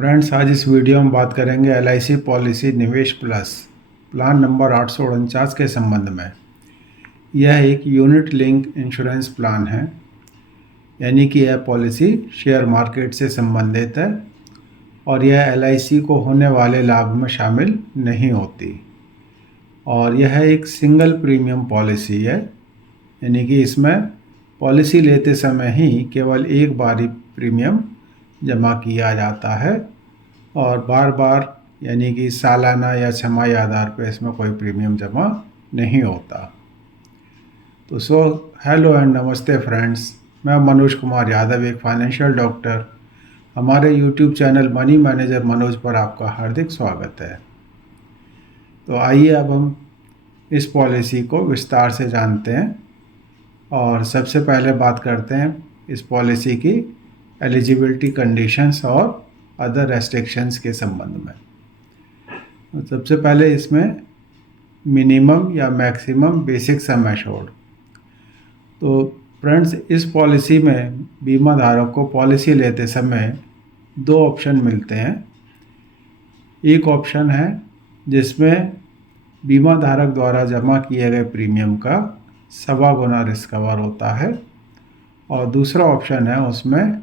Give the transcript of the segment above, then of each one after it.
Friends, आज इस video में बात करेंगे LIC पॉलिसी निवेश प्लस प्लान नंबर 849 के संबंध में। यह एक यूनिट लिंक इंश्योरेंस प्लान है, यानी कि यह पॉलिसी शेयर मार्केट से संबंधित है और यह LIC को होने वाले लाभ में शामिल नहीं होती। और यह एक सिंगल प्रीमियम पॉलिसी है, यानी कि इसमें पॉलिसी लेते समय ही केवल एक बार ही प्रीमियम जमा किया जाता है और बार बार यानी कि सालाना या छमाही आधार पर इसमें कोई प्रीमियम जमा नहीं होता। तो हेलो एंड नमस्ते फ्रेंड्स, मैं मनोज कुमार यादव, एक फाइनेंशियल डॉक्टर। हमारे YouTube channel money manager Manoj पर आपका हार्दिक स्वागत है। तो आइए अब हम इस पॉलिसी को विस्तार से जानते हैं और सबसे पहले बात करते हैं इस पॉलिसी की एलिजिबिलिटी कंडीशंस और अदर रेस्ट्रिक्शंस के संबंध में। सबसे पहले इसमें मिनिमम या मैक्सिमम बेसिक सम एश्योर्ड। तो फ्रेंड्स, इस पॉलिसी में बीमा धारक को पॉलिसी लेते समय दो ऑप्शन मिलते हैं। एक ऑप्शन है जिसमें बीमा धारक द्वारा जमा किए गए प्रीमियम का 1.25 गुना रिस्क कवर होता है और दूसरा ऑप्शन है उसमें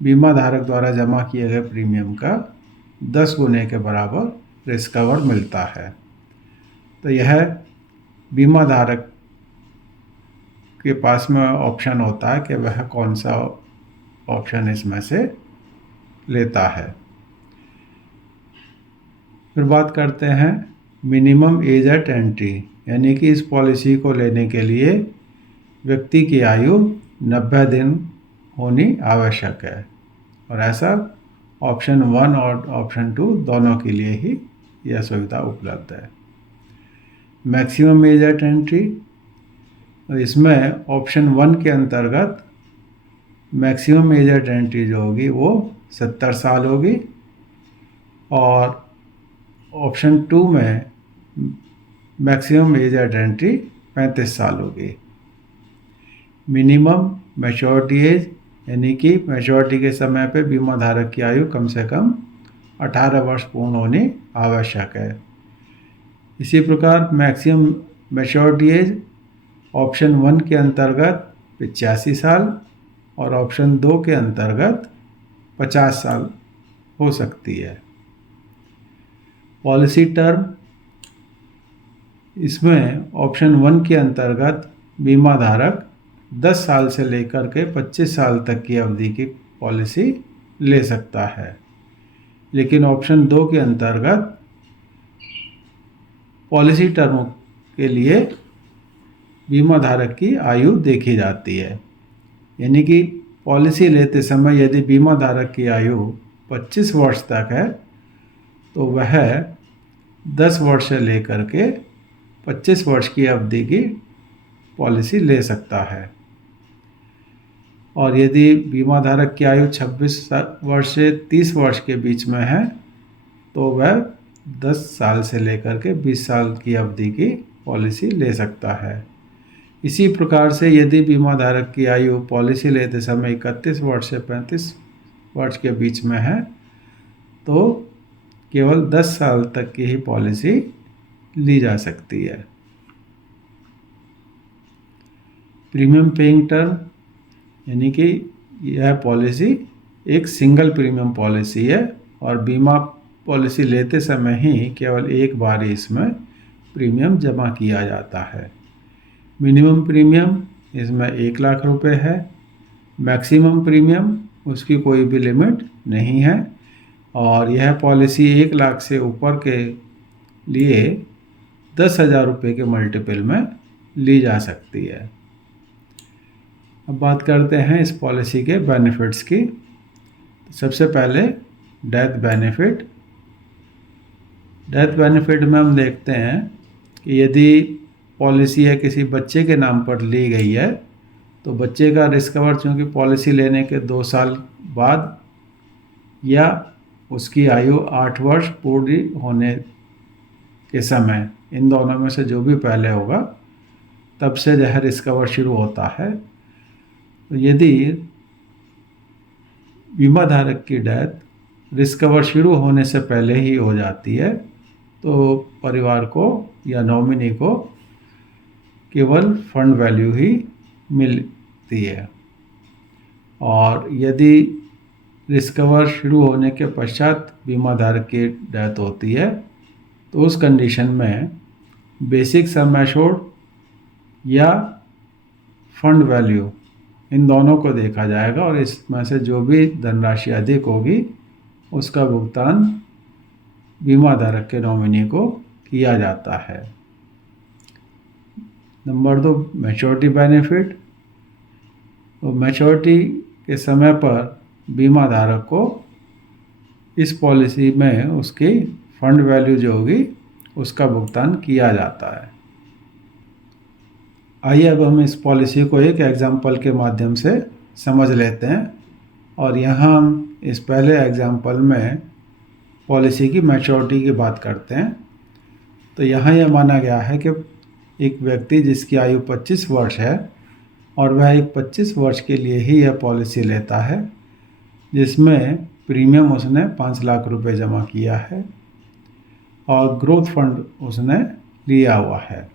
बीमा धारक द्वारा जमा किए गए प्रीमियम का 10 गुने के बराबर रिस्क कवर मिलता है। तो यह बीमा धारक के पास में ऑप्शन होता है कि वह कौन सा ऑप्शन इसमें से लेता है। फिर बात करते हैं मिनिमम एज एट एंट्री, यानी कि इस पॉलिसी को लेने के लिए व्यक्ति की आयु 90 दिन होनी आवश्यक है और ऐसा ऑप्शन 1 और ऑप्शन 2 दोनों के लिए ही यह सुविधा उपलब्ध है। मैक्सिमम एज एट एंट्री, इसमें ऑप्शन 1 के अंतर्गत मैक्सिमम एज एट एंट्री जो होगी वो 70 साल होगी और ऑप्शन 2 में मैक्सिमम एज एट एंट्री 35 साल होगी। मिनिमम मैच्योरिटी एज, यानी कि मैच्योरिटी के समय पे बीमा धारक की आयु कम से कम 18 वर्ष पूर्ण होनी आवश्यक है। इसी प्रकार मैक्सिमम मैच्योरिटी एज ऑप्शन 1 के अंतर्गत 85 साल और ऑप्शन 2 के अंतर्गत 50 साल हो सकती है। पॉलिसी टर्म, इसमें ऑप्शन 1 के अंतर्गत बीमा धारक 10 साल से लेकर के 25 साल तक की अवधि की पॉलिसी ले सकता है, लेकिन ऑप्शन 2 के अंतर्गत पॉलिसी टर्म के लिए बीमा धारक की आयु देखी जाती है, यानी कि पॉलिसी लेते समय यदि बीमा धारक की आयु 25 वर्ष तक है तो वह 10 वर्ष से लेकर के 25 वर्ष की अवधि की पॉलिसी ले सकता है और यदि बीमा धारक की आयु 26 वर्ष से 30 वर्ष के बीच में है तो वह 10 साल से लेकर के 20 साल की अवधि की पॉलिसी ले सकता है। इसी प्रकार से यदि बीमा धारक की आयु पॉलिसी लेते समय 31 वर्ष से 35 वर्ष के बीच में है तो केवल 10 साल तक की ही पॉलिसी ली जा सकती है। प्रीमियम पेइंग टर्म, यानी कि यह पॉलिसी एक सिंगल प्रीमियम पॉलिसी है और बीमा पॉलिसी लेते समय ही केवल एक बार ही इसमें प्रीमियम जमा किया जाता है। मिनिमम प्रीमियम इसमें 1 लाख रुपए है। मैक्सिमम प्रीमियम, उसकी कोई भी लिमिट नहीं है और यह पॉलिसी 1 लाख से ऊपर के लिए 10,000 रुपये के मल्टीपल में ली जा सकती है। अब बात करते हैं इस पॉलिसी के बेनिफिट्स की। सबसे पहले डेथ बेनिफिट। डेथ बेनिफिट में हम देखते हैं कि यदि पॉलिसी है किसी बच्चे के नाम पर ली गई है तो बच्चे का रिस्क कवर चूँकि पॉलिसी लेने के 2 साल बाद या उसकी आयु 8 वर्ष पूरी होने के समय, इन दोनों में से जो भी पहले होगा तब से जो है रिस्क कवर शुरू होता है। तो यदि बीमा धारक की डेथ रिस्क कवर शुरू होने से पहले ही हो जाती है तो परिवार को या नॉमिनी को केवल फंड वैल्यू ही मिलती है। और यदि रिस्क कवर शुरू होने के पश्चात बीमा धारक की डेथ होती है तो उस कंडीशन में बेसिक सम एश्योर्ड या फंड वैल्यू इन दोनों को देखा जाएगा और इसमें से जो भी धनराशि अधिक होगी उसका भुगतान बीमा धारक के नॉमिनी को किया जाता है। Number 2, maturity benefit. तो मैच्योरिटी के समय पर बीमा धारक को इस पॉलिसी में उसकी फंड वैल्यू जो होगी उसका भुगतान किया जाता है। आइए अब हम इस पॉलिसी को एक एग्जाम्पल के माध्यम से समझ लेते हैं और यहाँ हम इस पहले एग्जाम्पल में पॉलिसी की मैच्योरिटी की बात करते हैं। तो यहाँ यह माना गया है कि एक व्यक्ति जिसकी आयु 25 वर्ष है और वह एक 25 वर्ष के लिए ही यह पॉलिसी लेता है जिसमें प्रीमियम उसने 5 लाख रुपए जमा किया है और ग्रोथ फंड उसने लिया हुआ है।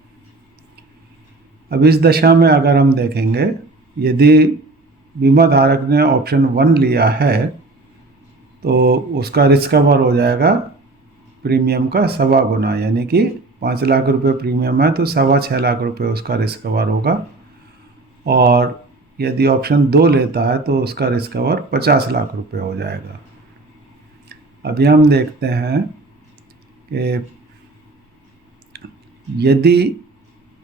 अब इस दशा में अगर हम देखेंगे यदि बीमा धारक ने ऑप्शन 1 लिया है तो उसका रिस्क कवर हो जाएगा प्रीमियम का 1.25 गुना, यानी कि 5 लाख रुपए प्रीमियम है तो 6.25 लाख रुपए उसका रिस्क कवर होगा। और यदि ऑप्शन 2 लेता है तो उसका रिस्क कवर 50 लाख रुपए हो जाएगा। अभी हम देखते हैं कि यदि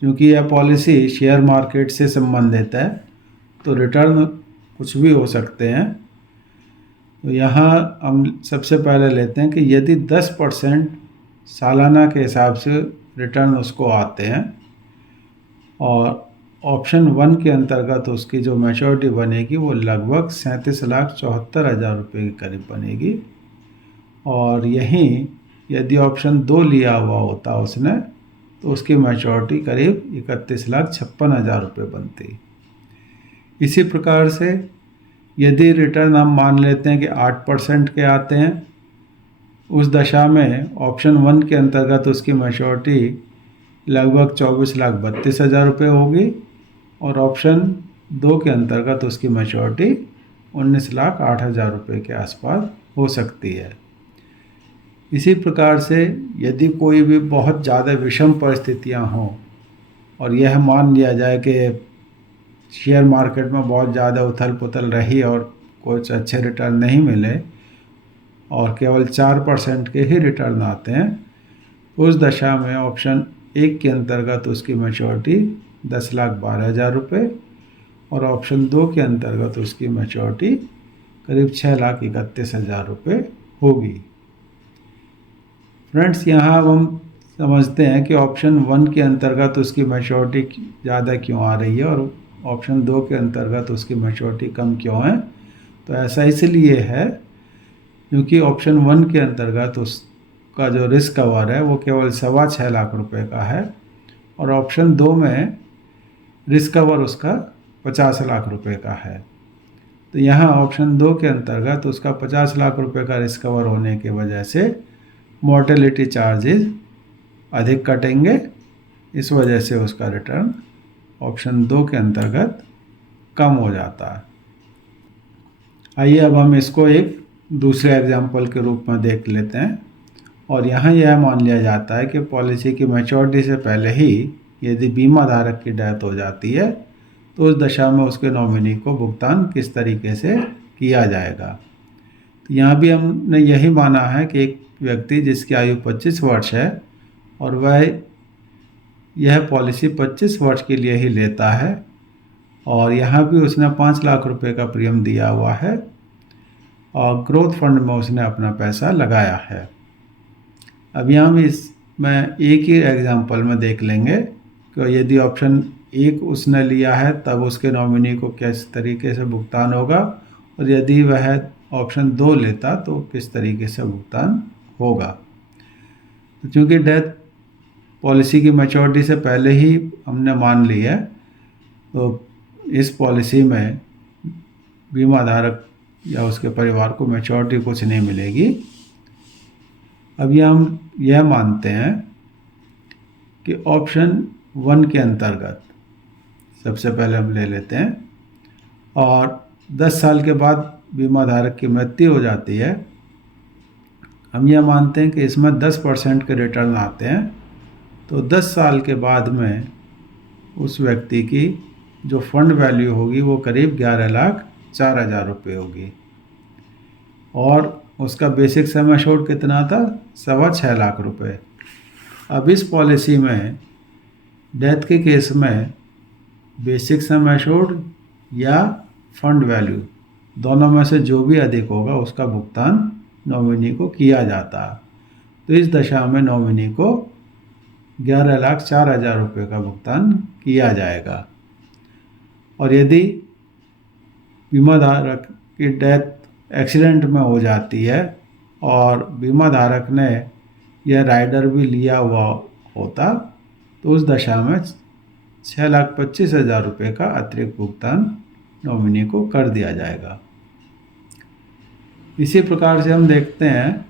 क्योंकि यह पॉलिसी शेयर मार्केट से संबंधित है तो रिटर्न कुछ भी हो सकते हैं। तो यहाँ हम सबसे पहले लेते हैं कि यदि 10% सालाना के हिसाब से रिटर्न उसको आते हैं और ऑप्शन 1 के अंतर्गत उसकी जो मैच्योरिटी बनेगी वो लगभग 37,74,000 रुपये के करीब बनेगी। और यहीं यदि ऑप्शन 2 लिया हुआ होता उसने तो उसकी मैच्योरिटी करीब 31,56,000 रुपये बनती। इसी प्रकार से यदि रिटर्न हम मान लेते हैं कि 8% के आते हैं, उस दशा में ऑप्शन 1 के अंतर्गत उसकी मैच्योरिटी लगभग 24,32,000 रुपये होगी और ऑप्शन 2 के अंतर्गत उसकी मैच्योरिटी 19,08,000 रुपये के आसपास हो सकती है। इसी प्रकार से यदि कोई भी बहुत ज़्यादा विषम परिस्थितियां हों और यह मान लिया जाए कि शेयर मार्केट में बहुत ज़्यादा उथल पुथल रही और कुछ अच्छे रिटर्न नहीं मिले और केवल 4% के ही रिटर्न आते हैं, उस दशा में ऑप्शन 1 के अंतर्गत उसकी मैच्योरिटी 10,12,000 रुपये और ऑप्शन 2 के अंतर्गत उसकी मैच्योरिटी करीब 6,31,000 रुपये होगी। फ्रेंड्स, यहाँ अब हम समझते हैं कि ऑप्शन 1 के अंतर्गत उसकी मैच्योरिटी ज़्यादा क्यों आ रही है और ऑप्शन 2 के अंतर्गत उसकी मैच्योरिटी कम क्यों है। तो ऐसा इसलिए है क्योंकि ऑप्शन 1 के अंतर्गत उसका जो रिस्क कवर है वो केवल 6.25 लाख रुपए का है और ऑप्शन 2 में रिस्क कवर उसका 50 लाख रुपए का है। तो यहाँ ऑप्शन 2 के अंतर्गत उसका 50 लाख रुपए का रिस्क कवर होने की वजह से मॉर्टेलिटी चार्जेस अधिक कटेंगे, इस वजह से उसका रिटर्न ऑप्शन 2 के अंतर्गत कम हो जाता है। आइए अब हम इसको एक दूसरे एग्जाम्पल के रूप में देख लेते हैं और यहाँ यह मान लिया जाता है कि पॉलिसी की मैच्योरिटी से पहले ही यदि बीमा धारक की डेथ हो जाती है तो उस दशा में उसके नॉमिनी को भुगतान किस तरीके से किया जाएगा। तो यहाँ भी हमने यही माना है कि एक व्यक्ति जिसकी आयु 25 वर्ष है और वह यह पॉलिसी 25 वर्ष के लिए ही लेता है और यहाँ भी उसने 5 लाख रुपए का प्रीमियम दिया हुआ है और ग्रोथ फंड में उसने अपना पैसा लगाया है। अभी हम इसमें एक ही एग्जांपल में देख लेंगे कि यदि ऑप्शन 1 उसने लिया है तब उसके नॉमिनी को किस तरीके से भुगतान होगा और यदि वह ऑप्शन 2 लेता तो किस तरीके से भुगतान होगा। तो चूँकि डेथ पॉलिसी की मैच्योरिटी से पहले ही हमने मान ली है तो इस पॉलिसी में बीमा धारक या उसके परिवार को मैच्योरिटी कुछ नहीं मिलेगी। अब ये हम यह मानते हैं कि ऑप्शन 1 के अंतर्गत सबसे पहले हम ले लेते हैं, और 10 साल के बाद बीमा धारक की मृत्यु हो जाती है। हम यह मानते हैं कि इसमें 10% के रिटर्न आते हैं, तो 10 साल के बाद में उस व्यक्ति की जो फंड वैल्यू होगी वो करीब 11,04,000 रुपये होगी, और उसका बेसिक सम एश्योर्ड कितना था, 6.25 लाख रुपए। अब इस पॉलिसी में डेथ के केस में बेसिक सम एश्योर्ड या फंड वैल्यू दोनों में से जो भी अधिक होगा उसका भुगतान नॉमिनी को किया जाता। तो इस दशा में नॉमिनी को 11,04,000 रुपये का भुगतान किया जाएगा। और यदि बीमा धारक की डेथ एक्सीडेंट में हो जाती है और बीमा धारक ने यह राइडर भी लिया हुआ होता, तो उस दशा में 6,25,000 रुपये का अतिरिक्त भुगतान नॉमिनी को कर दिया जाएगा। इसी प्रकार से हम देखते हैं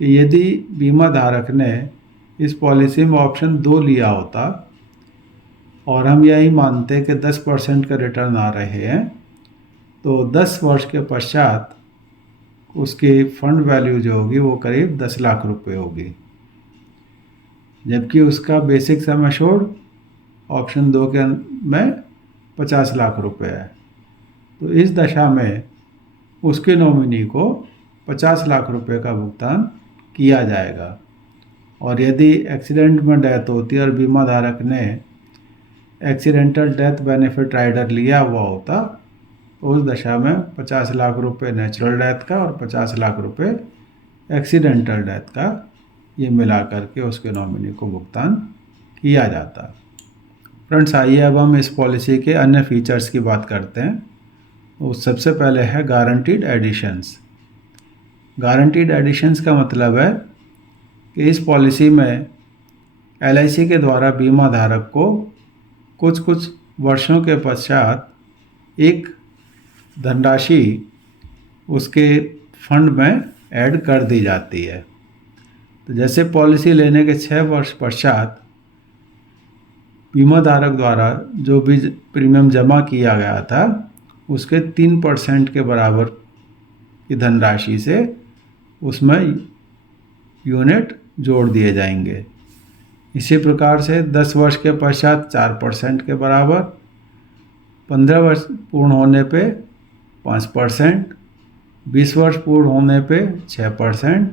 कि यदि बीमा धारक ने इस पॉलिसी में ऑप्शन 2 लिया होता और हम यही मानते हैं कि 10% का रिटर्न आ रहे हैं, तो 10 वर्ष के पश्चात उसकी फंड वैल्यू जो होगी वो करीब 10 लाख रुपए होगी, जबकि उसका बेसिक सम एश्योर्ड ऑप्शन 2 के में 50 लाख रुपए है। तो इस दशा में उसके नॉमिनी को 50 लाख रुपए का भुगतान किया जाएगा। और यदि एक्सीडेंट में डेथ होती है और बीमा धारक ने एक्सीडेंटल डेथ बेनिफिट राइडर लिया हुआ होता, तो उस दशा में 50 लाख रुपए नेचुरल डेथ का और 50 लाख रुपए एक्सीडेंटल डेथ का, ये मिला करके उसके नॉमिनी को भुगतान किया जाता। फ्रेंड्स, आइए अब हम इस पॉलिसी के अन्य फीचर्स की बात करते हैं। तो सबसे पहले है गारंटीड एडिशंस। गारंटीड एडिशंस का मतलब है कि इस पॉलिसी में LIC के द्वारा बीमा धारक को कुछ कुछ वर्षों के पश्चात एक धनराशि उसके फंड में ऐड कर दी जाती है। तो जैसे पॉलिसी लेने के 6 वर्ष पश्चात बीमा धारक द्वारा जो भी प्रीमियम जमा किया गया था उसके 3% के बराबर की धनराशि से उसमें यूनिट जोड़ दिए जाएंगे। इसी प्रकार से 10 वर्ष के पश्चात 4% के बराबर, 15 वर्ष पूर्ण होने पे 5%, 20 वर्ष पूर्ण होने पे 6%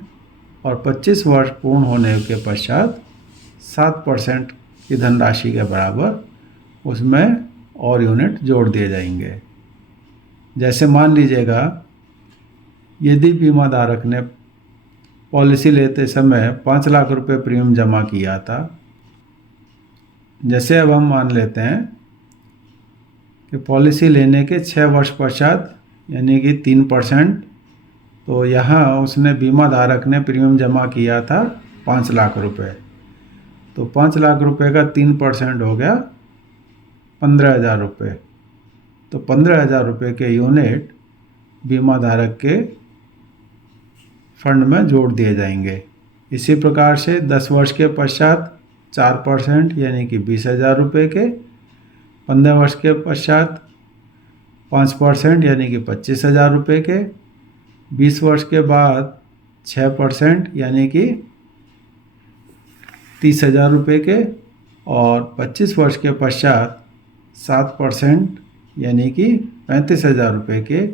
और 25 वर्ष पूर्ण होने के पश्चात 7% की धनराशि के बराबर उसमें और यूनिट जोड़ दिए जाएंगे। जैसे मान लीजिएगा यदि बीमा धारक ने पॉलिसी लेते समय 5 लाख रुपए प्रीमियम जमा किया था, जैसे अब हम मान लेते हैं कि पॉलिसी लेने के 6 वर्ष पश्चात यानी कि 3%, तो यहाँ उसने बीमा धारक ने प्रीमियम जमा किया था 5 लाख रुपए, तो 5 लाख रुपए का 3% हो गया 15,000 रुपये। तो 15,000 रुपये के यूनिट बीमा धारक के फंड में जोड़ दिए जाएंगे। इसी प्रकार से 10 वर्ष के पश्चात 4% यानी कि 20,000 रुपये के, 15 वर्ष के पश्चात 5% यानी कि 25,000 रुपये के, 20 वर्ष के बाद 6% यानी कि 30,000 रुपये के, और 25 वर्ष के पश्चात 7% यानी कि 35,000 रुपये के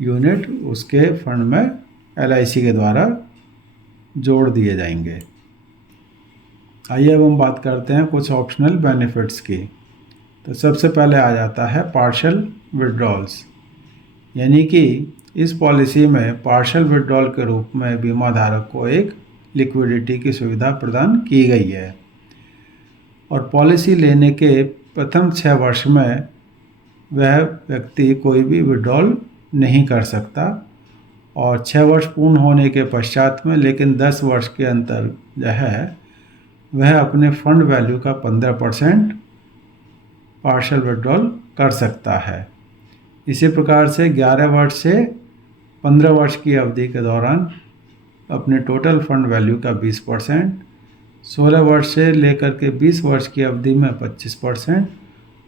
यूनिट उसके फंड में LIC के द्वारा जोड़ दिए जाएंगे। आइए अब हम बात करते हैं कुछ ऑप्शनल बेनिफिट्स की। तो सबसे पहले आ जाता है पार्शियल विड्रॉल्स, यानी कि इस पॉलिसी में पार्शियल विड्रॉल के रूप में बीमा धारक को एक लिक्विडिटी की सुविधा प्रदान की गई है। और पॉलिसी लेने के प्रथम 6 वर्ष में वह व्यक्ति कोई भी विड्रॉल नहीं कर सकता, और 6 वर्ष पूर्ण होने के पश्चात में लेकिन 10 वर्ष के अंतर जो है वह अपने फंड वैल्यू का 15% पार्शियल विड्रॉल कर सकता है। इसी प्रकार से 11 वर्ष से 15 वर्ष की अवधि के दौरान अपने टोटल फंड वैल्यू का 20%, 16 वर्ष से लेकर के 20 वर्ष की अवधि में 25%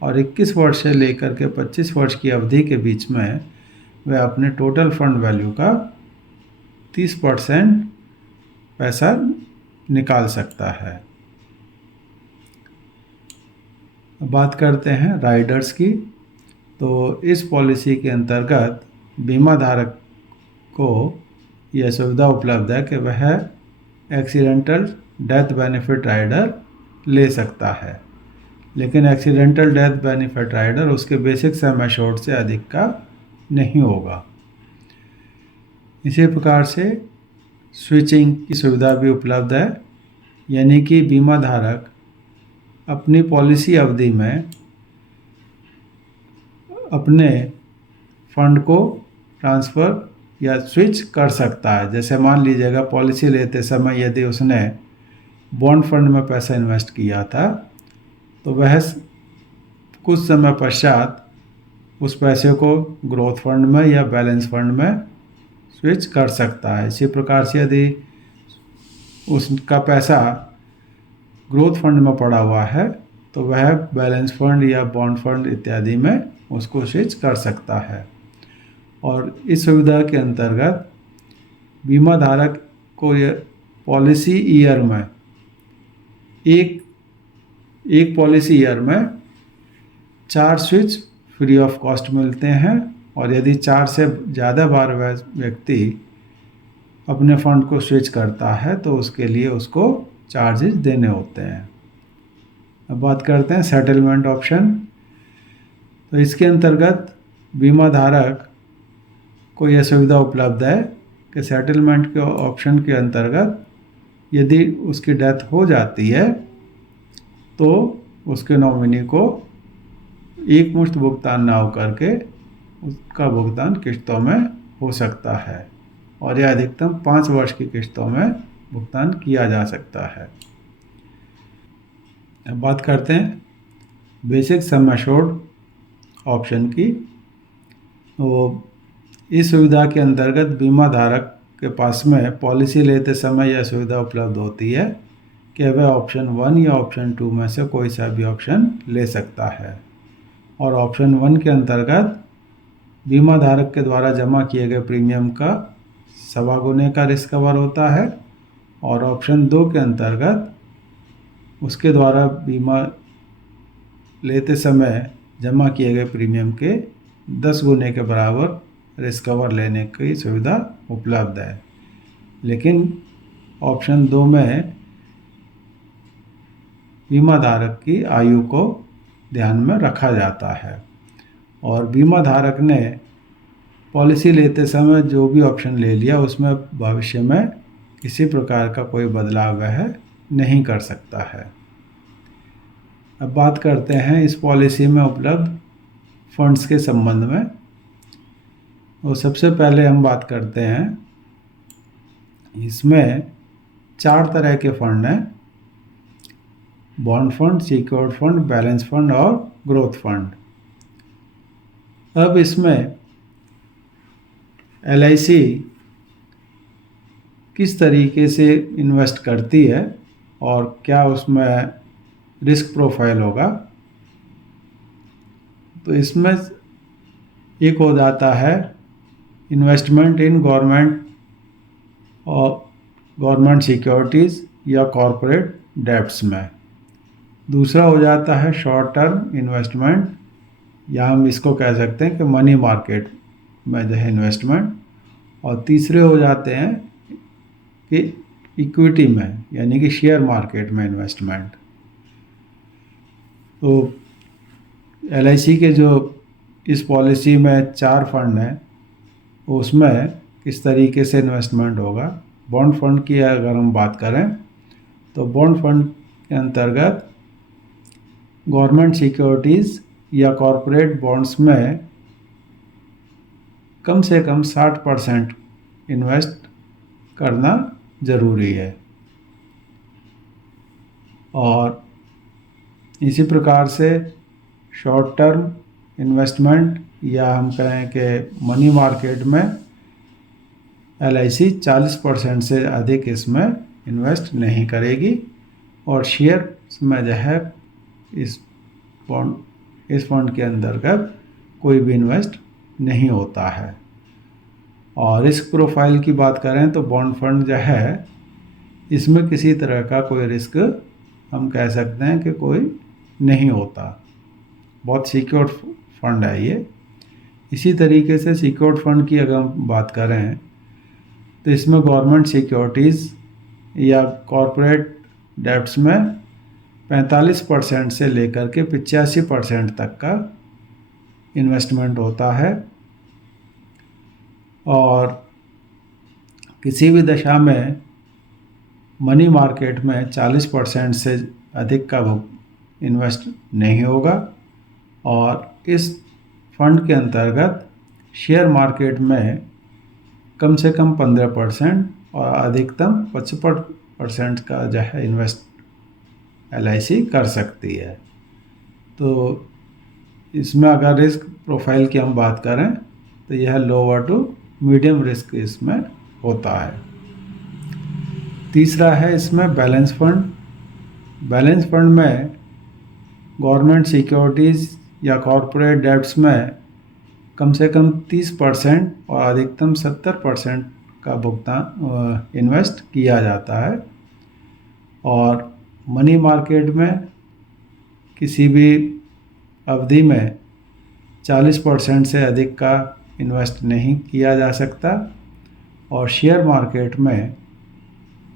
और 21 वर्ष से लेकर के 25 वर्ष की अवधि के बीच में वह अपने टोटल फंड वैल्यू का 30% पैसा निकाल सकता है। अब बात करते हैं राइडर्स की। तो इस पॉलिसी के अंतर्गत बीमा धारक को यह सुविधा उपलब्ध है कि वह एक्सीडेंटल डेथ बेनिफिट राइडर ले सकता है, लेकिन एक्सीडेंटल डेथ बेनिफिट राइडर उसके बेसिक सम एश्योर्ड से अधिक का नहीं होगा। इसी प्रकार से स्विचिंग की सुविधा भी उपलब्ध है, यानी कि बीमा धारक अपनी पॉलिसी अवधि में अपने फंड को ट्रांसफ़र या स्विच कर सकता है। जैसे मान लीजिएगा पॉलिसी लेते समय यदि उसने बॉन्ड फंड में पैसा इन्वेस्ट किया था तो वह कुछ समय पश्चात उस पैसे को ग्रोथ फंड में या बैलेंस फंड में स्विच कर सकता है। इसी प्रकार से यदि उसका पैसा ग्रोथ फंड में पड़ा हुआ है तो वह बैलेंस फंड या बॉन्ड फंड इत्यादि में उसको स्विच कर सकता है। और इस सुविधा के अंतर्गत बीमा धारक को यह पॉलिसी ईयर में एक पॉलिसी ईयर में 4 स्विच फ्री ऑफ कॉस्ट मिलते हैं और यदि 4 से ज़्यादा बार वह व्यक्ति अपने फंड को स्विच करता है तो उसके लिए उसको चार्जेस देने होते हैं। अब बात करते हैं सेटलमेंट ऑप्शन। तो इसके अंतर्गत बीमा धारक को यह सुविधा उपलब्ध है कि सेटलमेंट के ऑप्शन के अंतर्गत यदि उसकी डेथ हो जाती है तो उसके नॉमिनी को एक मुश्त भुगतान ना हो करके उसका भुगतान किस्तों में हो सकता है और यह अधिकतम 5 वर्ष की किस्तों में भुगतान किया जा सकता है। अब बात करते हैं बेसिक सम एश्योर्ड ऑप्शन की। तो इस सुविधा के अंतर्गत बीमा धारक के पास में पॉलिसी लेते समय यह सुविधा उपलब्ध होती है कि वह ऑप्शन 1 या ऑप्शन 2 में से कोई सा भी ऑप्शन ले सकता है। और ऑप्शन 1 के अंतर्गत बीमा धारक के द्वारा जमा किए गए प्रीमियम का 1.25 गुने का रिस्क कवर होता है और ऑप्शन 2 के अंतर्गत उसके द्वारा बीमा लेते समय जमा किए गए प्रीमियम के 10 गुने के बराबर रिस्क कवर लेने की सुविधा उपलब्ध है। लेकिन ऑप्शन 2 में बीमा धारक की आयु को ध्यान में रखा जाता है और बीमा धारक ने पॉलिसी लेते समय जो भी ऑप्शन ले लिया उसमें भविष्य में किसी प्रकार का कोई बदलाव वह नहीं कर सकता है। अब बात करते हैं इस पॉलिसी में उपलब्ध फंड्स के संबंध में। तो सबसे पहले हम बात करते हैं, इसमें 4 तरह के फंड हैं: bond fund, secured fund, balance fund और ग्रोथ फंड। अब इसमें LIC किस तरीके से इन्वेस्ट करती है और क्या उसमें रिस्क प्रोफाइल होगा, तो इसमें एक हो जाता है इन्वेस्टमेंट इन गवर्नमेंट और गवर्नमेंट सिक्योरिटीज़ या कॉरपोरेट डेब्ट्स में। दूसरा हो जाता है शॉर्ट टर्म इन्वेस्टमेंट, या हम इसको कह सकते हैं कि मनी मार्केट में जो है इन्वेस्टमेंट। और तीसरे हो जाते हैं कि इक्विटी में, यानी कि शेयर मार्केट में इन्वेस्टमेंट। तो LIC के जो इस पॉलिसी में 4 फंड हैं उसमें किस तरीके से इन्वेस्टमेंट होगा। बॉन्ड फंड की अगर हम बात करें तो बॉन्ड फंड के अंतर्गत गवर्नमेंट सिक्योरिटीज़ या कॉरपोरेट बॉन्ड्स में कम से कम 60% इन्वेस्ट करना ज़रूरी है। और इसी प्रकार से शॉर्ट टर्म इन्वेस्टमेंट या हम कहें कि मनी मार्केट में LIC 40% से अधिक इसमें इन्वेस्ट नहीं करेगी और शेयर में जो है इस फंड के अंतर्गत कोई भी इन्वेस्ट नहीं होता है। और रिस्क प्रोफाइल की बात करें तो बॉन्ड फंड जो है इसमें किसी तरह का कोई रिस्क हम कह सकते हैं कि कोई नहीं होता, बहुत सिक्योर्ड फंड है ये। इसी तरीके से सिक्योर्ड फंड की अगर हम बात करें तो इसमें गवर्नमेंट सिक्योरिटीज़ या कॉरपोरेट डेब्ट्स में 45% से लेकर के 85% तक का इन्वेस्टमेंट होता है और किसी भी दशा में मनी मार्केट में 40% से अधिक का इन्वेस्ट नहीं होगा और इस फंड के अंतर्गत शेयर मार्केट में कम से कम 15% और अधिकतम 55% का जो है इन्वेस्ट LIC कर सकती है। तो इसमें अगर रिस्क प्रोफाइल की हम बात करें तो यह लोअर टू मीडियम रिस्क इसमें होता है। तीसरा है इसमें बैलेंस फंड। बैलेंस फंड में गवर्नमेंट सिक्योरिटीज़ या कॉरपोरेट डेब्ट्स में कम से कम 30% और अधिकतम 70% का भुगतान इन्वेस्ट किया जाता है और मनी मार्केट में किसी भी अवधि में 40% से अधिक का इन्वेस्ट नहीं किया जा सकता और शेयर मार्केट में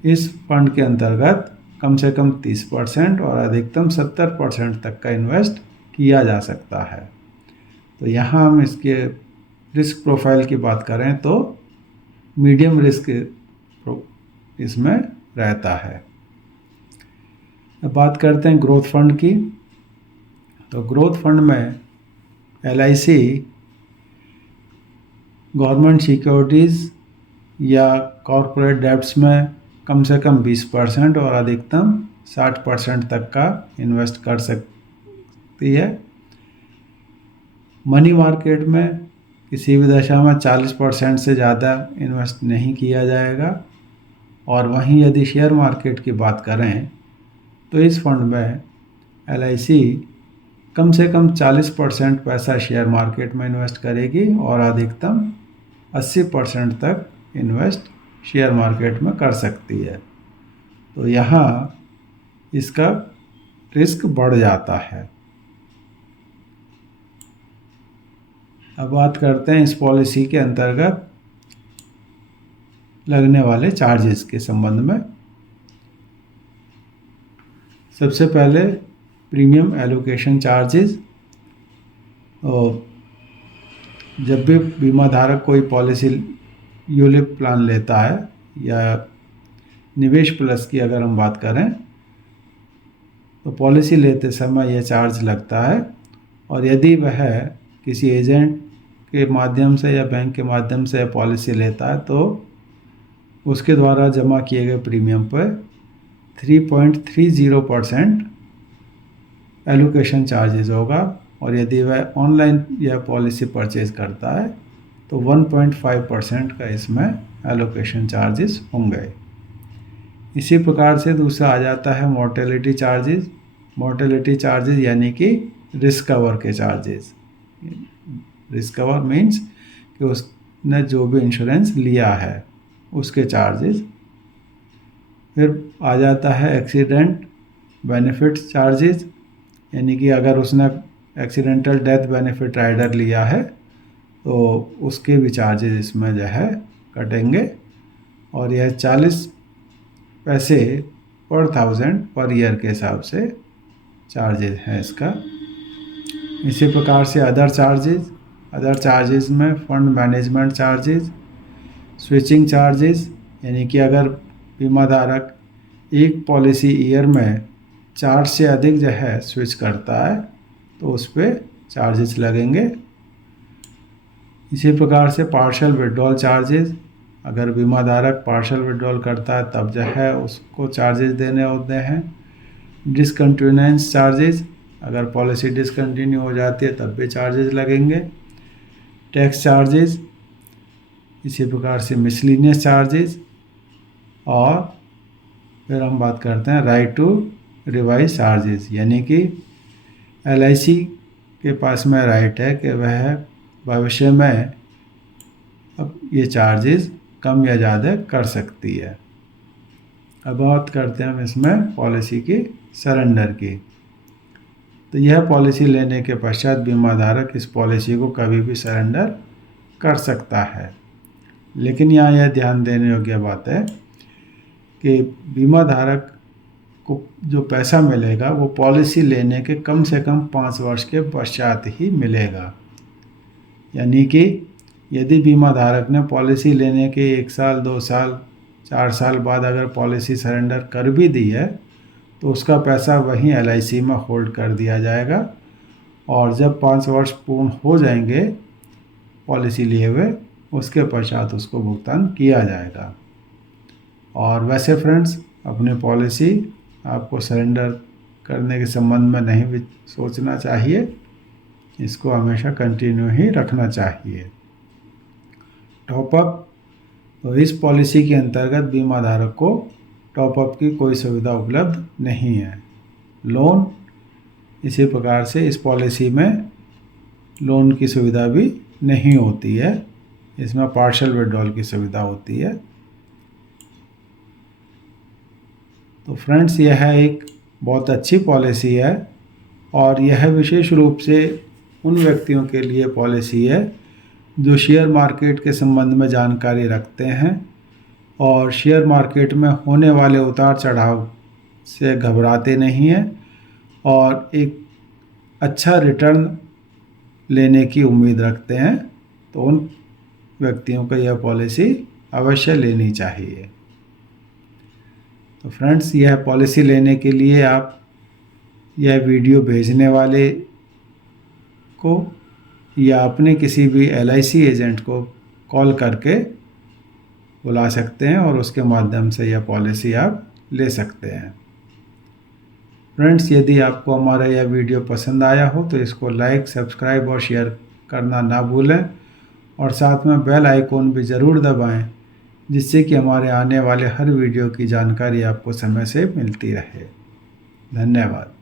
इस फंड के अंतर्गत कम से कम 30% और अधिकतम 70% तक का इन्वेस्ट किया जा सकता है। तो यहाँ हम इसके रिस्क प्रोफाइल की बात करें तो मीडियम रिस्क इसमें रहता है। अब बात करते हैं ग्रोथ फंड की। तो ग्रोथ फंड में LIC गवर्नमेंट सिक्योरिटीज़ या कॉरपोरेट डेब्ट्स में कम से कम 20% और अधिकतम 60% तक का इन्वेस्ट कर सकती है। मनी मार्केट में किसी भी दशा में 40% से ज़्यादा इन्वेस्ट नहीं किया जाएगा और वहीं यदि शेयर मार्केट की बात करें तो इस फंड में LIC कम से कम 40% पैसा शेयर मार्केट में इन्वेस्ट करेगी और अधिकतम 80% तक इन्वेस्ट शेयर मार्केट में कर सकती है। तो यहाँ इसका रिस्क बढ़ जाता है। अब बात करते हैं इस पॉलिसी के अंतर्गत लगने वाले चार्जेस के संबंध में। सबसे पहले प्रीमियम एलोकेशन चार्जेस। और जब भी बीमा धारक कोई पॉलिसी यूलिप प्लान लेता है या निवेश प्लस की अगर हम बात करें तो पॉलिसी लेते समय यह चार्ज लगता है और यदि वह किसी एजेंट के माध्यम से या बैंक के माध्यम से पॉलिसी लेता है तो उसके द्वारा जमा किए गए प्रीमियम पर 3.30% एलोकेशन चार्जेस होगा और यदि वह ऑनलाइन यह पॉलिसी परचेज करता है तो 1.5% का इसमें एलोकेशन चार्जेस होंगे। इसी प्रकार से दूसरा आ जाता है मोर्टेलिटी चार्जेस। मोर्टेलिटी चार्जेस यानी कि रिस्क कवर के चार्जेस। रिस्क कवर मीन्स कि उसने जो भी इंश्योरेंस लिया है उसके चार्जेस। फिर आ जाता है एक्सीडेंट बेनिफिट चार्जेस, यानी कि अगर उसने एक्सीडेंटल डेथ बेनिफिट राइडर लिया है तो उसके भी चार्जेस इसमें जो है कटेंगे और यह 40 पैसे पर 1000 पर ईयर के हिसाब से चार्जेस है इसका। इसी प्रकार से अदर चार्जेस में fund management charges, switching charges, यानी कि अगर बीमा धारक एक पॉलिसी ईयर में 4 से अधिक जो है स्विच करता है तो उस पर चार्जेस लगेंगे। इसी प्रकार से पार्शियल विड्रॉल चार्जेस, अगर बीमा धारक पार्शियल विड्रॉल करता है तब जो है उसको चार्जेस देने होते हैं। डिसकंटिन्यूएंस चार्जेस, अगर पॉलिसी डिसकंटिन्यू हो जाती है तब भी चार्जेस लगेंगे। टैक्स चार्जेस, इसी प्रकार से मिसलिनियस चार्जेस, और फिर हम बात करते हैं राइट टू रिवाइज चार्जेस, यानी कि LIC के पास में राइट है कि वह भविष्य में अब ये चार्जेस कम या ज़्यादा कर सकती है। अब बात करते हैं हम इसमें पॉलिसी की सरेंडर की। तो यह पॉलिसी लेने के पश्चात बीमा धारक इस पॉलिसी को कभी भी सरेंडर कर सकता है। लेकिन यहाँ यह ध्यान देने योग्य बात है कि बीमा धारक को जो पैसा मिलेगा वो पॉलिसी लेने के कम से कम 5 वर्ष के पश्चात ही मिलेगा। यानी कि यदि बीमा धारक ने पॉलिसी लेने के 1 साल, 2 साल, 4 साल बाद अगर पॉलिसी सरेंडर कर भी दी है तो उसका पैसा वहीं LIC में होल्ड कर दिया जाएगा, और जब 5 वर्ष पूर्ण हो जाएंगे पॉलिसी लिए हुए, उसके पश्चात उसको भुगतान किया जाएगा। और वैसे फ्रेंड्स, अपनी पॉलिसी आपको सरेंडर करने के संबंध में नहीं भी सोचना चाहिए, इसको हमेशा कंटिन्यू ही रखना चाहिए। टॉपअप, तो इस पॉलिसी के अंतर्गत बीमा धारक को टॉपअप की कोई सुविधा उपलब्ध नहीं है। लोन, इसी प्रकार से इस पॉलिसी में लोन की सुविधा भी नहीं होती है, इसमें पार्शियल विड्रॉल की सुविधा होती है। तो फ्रेंड्स, यह एक बहुत अच्छी पॉलिसी है, और यह विशेष रूप से उन व्यक्तियों के लिए पॉलिसी है जो शेयर मार्केट के संबंध में जानकारी रखते हैं और शेयर मार्केट में होने वाले उतार चढ़ाव से घबराते नहीं हैं, और एक अच्छा रिटर्न लेने की उम्मीद रखते हैं। तो उन व्यक्तियों को यह पॉलिसी अवश्य लेनी चाहिए। तो फ्रेंड्स, यह पॉलिसी लेने के लिए आप यह वीडियो भेजने वाले को या अपने किसी भी LIC एजेंट को कॉल करके बुला सकते हैं, और उसके माध्यम से यह पॉलिसी आप ले सकते हैं। फ्रेंड्स, यदि आपको हमारा यह वीडियो पसंद आया हो तो इसको लाइक, सब्सक्राइब और शेयर करना ना भूलें, और साथ में बेल आइकॉन भी ज़रूर दबाएं, जिससे कि हमारे आने वाले हर वीडियो की जानकारी आपको समय से मिलती रहे। धन्यवाद।